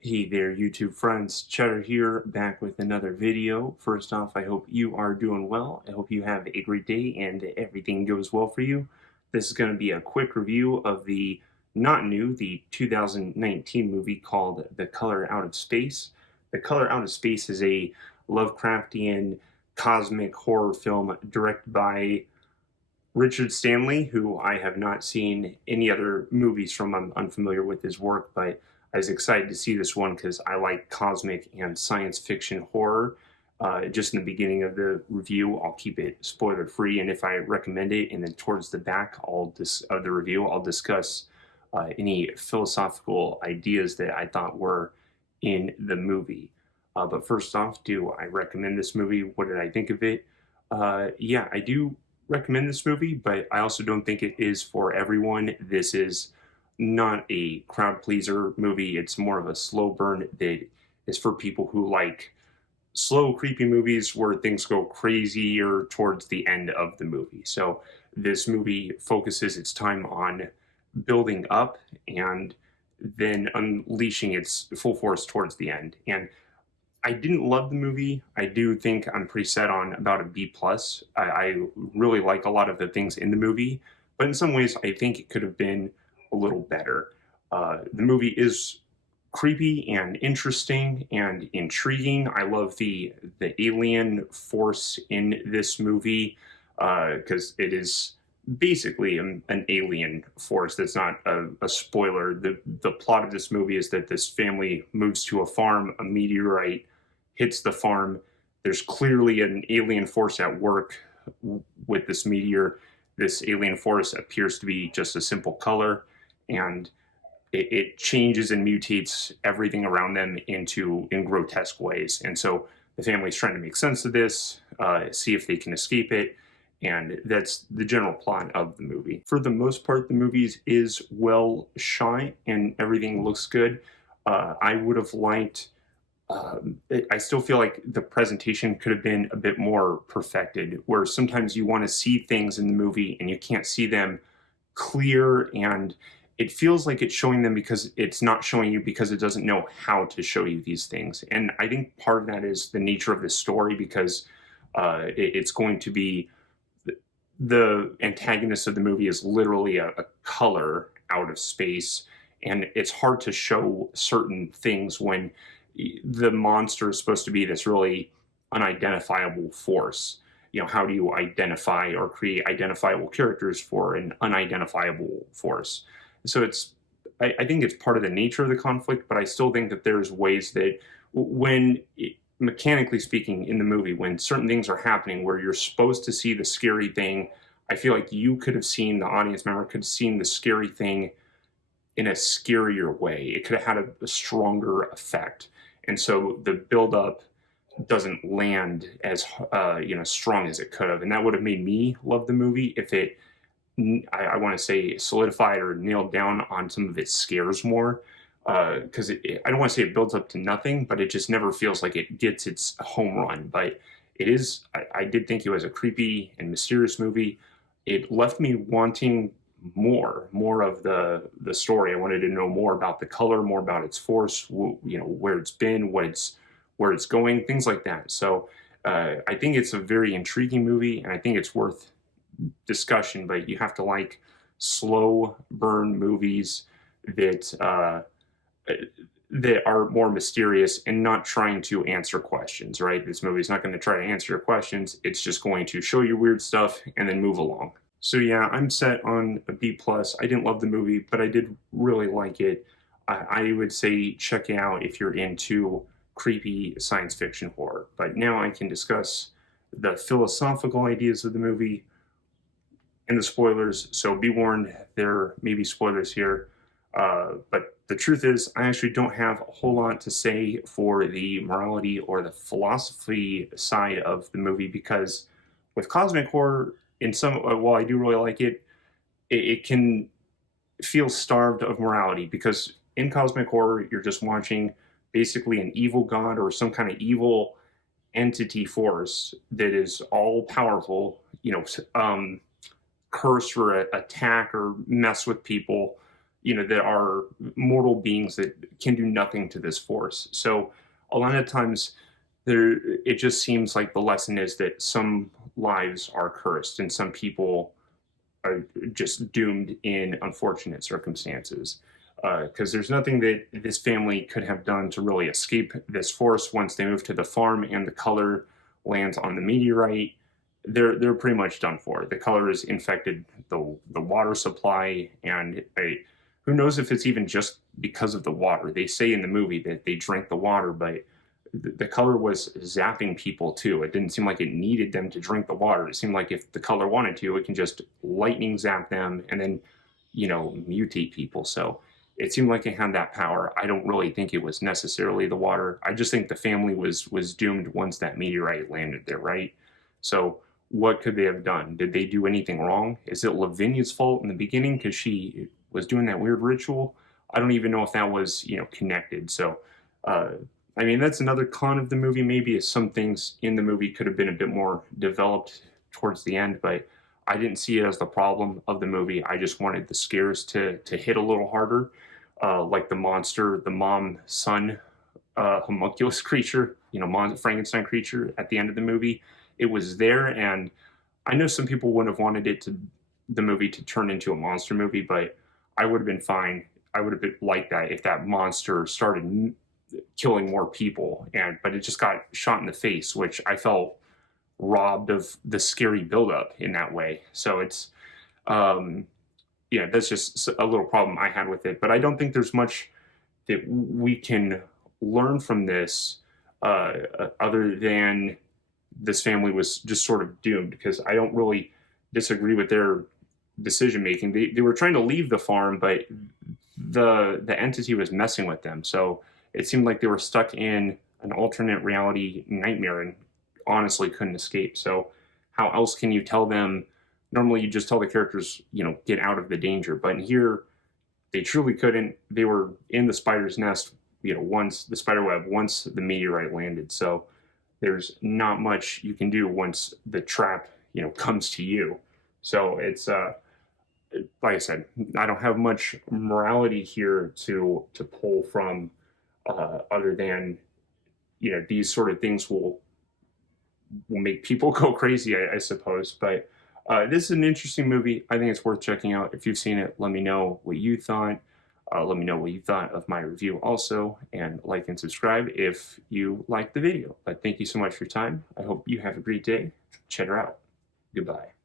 Hey there, YouTube friends. Chetter here, back with another video. First off, I hope you are doing well. I hope you have a great day and everything goes well for you. This is going to be a quick review of the the 2019 movie called The Color Out of Space. The Color Out of Space is a Lovecraftian cosmic horror film directed by Richard Stanley, who I have not seen any other movies from. I'm unfamiliar with his work, but I was excited to see this one because I like cosmic and science fiction horror. Just in the beginning of the review, I'll keep it spoiler free, and if I recommend it, and then towards the back of the review, I'll discuss any philosophical ideas that I thought were in the movie. But first off, do I recommend this movie? What did I think of it? Yeah, I do recommend this movie, but I also don't think it is for everyone. This is not a crowd pleaser movie. It's more of a slow burn that is for people who like slow, creepy movies where things go crazier towards the end of the movie. So this movie focuses its time on building up and then unleashing its full force towards the end. And I didn't love the movie. I do think I'm pretty set on about a B plus. I really like a lot of the things in the movie, but in some ways, I think it could have been a little better. The movie is creepy and interesting and intriguing. I love the alien force in this movie because it is basically an alien force. That's not a spoiler. The plot of this movie is that this family moves to a farm. A meteorite hits the farm. There's clearly an alien force at work with this meteor. This alien force appears to be just a simple color, and it changes and mutates everything around them in grotesque ways. And so the family's trying to make sense of this, see if they can escape it, and that's the general plot of the movie. For the most part, the movie is well shot and everything looks good. I would have liked I still feel like the presentation could have been a bit more perfected, where sometimes you want to see things in the movie and you can't see them clear, and it feels like it's showing them because it's not showing you because it doesn't know how to show you these things. And I think part of that is the nature of the story, because it's going to be the antagonist of the movie is literally a color out of space, and it's hard to show certain things when the monster is supposed to be this really unidentifiable force. You know, how do you identify or create identifiable characters for an unidentifiable force? So I think it's part of the nature of the conflict, but I still think that there's ways that mechanically speaking, in the movie, when certain things are happening where you're supposed to see the scary thing, I feel like you could have seen, the audience member could have seen the scary thing in a scarier way. It could have had a stronger effect. And so the buildup doesn't land as strong as it could have, and that would have made me love the movie if it, I want to say, solidified or nailed down on some of its scares more. Because I don't want to say it builds up to nothing, but it just never feels like it gets its home run. But it is. I did think it was a creepy and mysterious movie. It left me wanting more of the story. I wanted to know more about the color, more about its force, where it's been, where it's going, things like that. So I think it's a very intriguing movie, and I think it's worth discussion. But you have to like slow burn movies that that are more mysterious and not trying to answer questions. Right? This movie is not going to try to answer your questions. It's just going to show you weird stuff and then move along. So yeah, I'm set on a B plus. I didn't love the movie, but I did really like it. I would say check it out if you're into creepy science fiction horror. But now I can discuss the philosophical ideas of the movie and the spoilers. So be warned, there may be spoilers here. But the truth is, I actually don't have a whole lot to say for the morality or the philosophy side of the movie, because with cosmic horror, while I do really like it, it can feel starved of morality, because in cosmic horror, you're just watching basically an evil god or some kind of evil entity force that is all powerful, curse or attack or mess with people there are mortal beings that can do nothing to this force. So a lot of times it just seems like the lesson is that some lives are cursed and some people are just doomed in unfortunate circumstances. Because there's nothing that this family could have done to really escape this force once they move to the farm and the color lands on the meteorite. They're pretty much done for. The color has infected the water supply, and who knows if it's even just because of the water. They say in the movie that they drank the water, but the color was zapping people too. It didn't seem like it needed them to drink the water. It seemed like if the color wanted to, it can just lightning zap them and then, mutate people. So it seemed like it had that power. I don't really think it was necessarily the water. I just think the family was doomed once that meteorite landed there, right? So what could they have done? Did they do anything wrong? Is it Lavinia's fault in the beginning because she was doing that weird ritual? I don't even know if that was, connected. So, I mean, that's another con of the movie, maybe, is some things in the movie could have been a bit more developed towards the end, but I didn't see it as the problem of the movie. I just wanted the scares to hit a little harder, like the monster, the mom-son homunculus creature, Frankenstein creature at the end of the movie. It was there, and I know some people wouldn't have wanted the movie to turn into a monster movie, but I would have been fine. I would have been like that if that monster started killing more people, but it just got shot in the face, which I felt robbed of the scary buildup in that way. So it's, that's just a little problem I had with it. But I don't think there's much that we can learn from this other than this family was just sort of doomed, because I don't really disagree with their decision making. They were trying to leave the farm, but the entity was messing with them. So it seemed like they were stuck in an alternate reality nightmare and honestly couldn't escape. So how else can you tell them? Normally you just tell the characters, get out of the danger. But here, they truly couldn't. They were in the spider's nest, once the spider web, once the meteorite landed. So there's not much you can do once the trap, comes to you. So it's, like I said, I don't have much morality here to pull from, other than, these sort of things will make people go crazy, I suppose. But this is an interesting movie. I think it's worth checking out. If you've seen it, let me know what you thought. Let me know what you thought of my review also, and like and subscribe if you liked the video. But thank you so much for your time. I hope you have a great day. Chetter out. Goodbye.